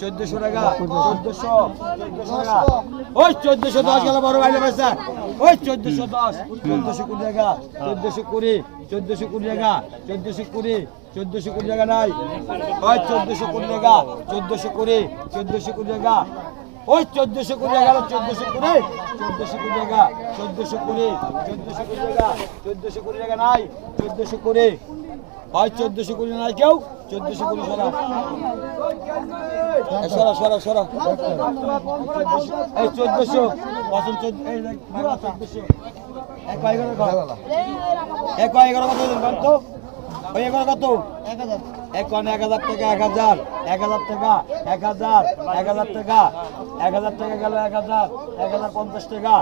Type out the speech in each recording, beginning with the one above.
চোদ্দশো টাকা 1410 গেল বড় ভাইলে পয়সা ওই 1410 1420 টাকা 1420 টাকা 1420 টাকা নাই ওই 1420 টাকা 1420 টাকা ওই 1420 টাকা গেল 1420 টাকা 1420 টাকা নাই 1420 হয় 1420 নাই কেউ 1420 সরা এই 1400 পছন্দ এই 1400 এক ভাই করে এক ভাই করে কত দিন কত ওই এগারো কত 1000 1000 টাকা 1000 টাকা 1000 টাকা 1000 টাকা গেল 1050 টাকা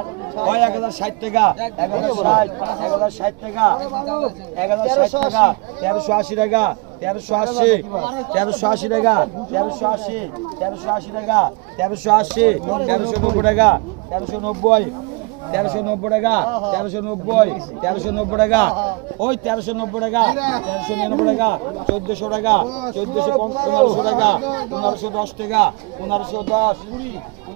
ওই 1060 টাকা 1060 টাকা 1060 টাকা 1380 টাকা 1380 টাকা 1380 টাকা 1390 টাকা 1390 টাকা 1390 টাকা ওই 1390 টাকা 1399 টাকা 1400 টাকা 1415 টাকা 1510 টাকা 1510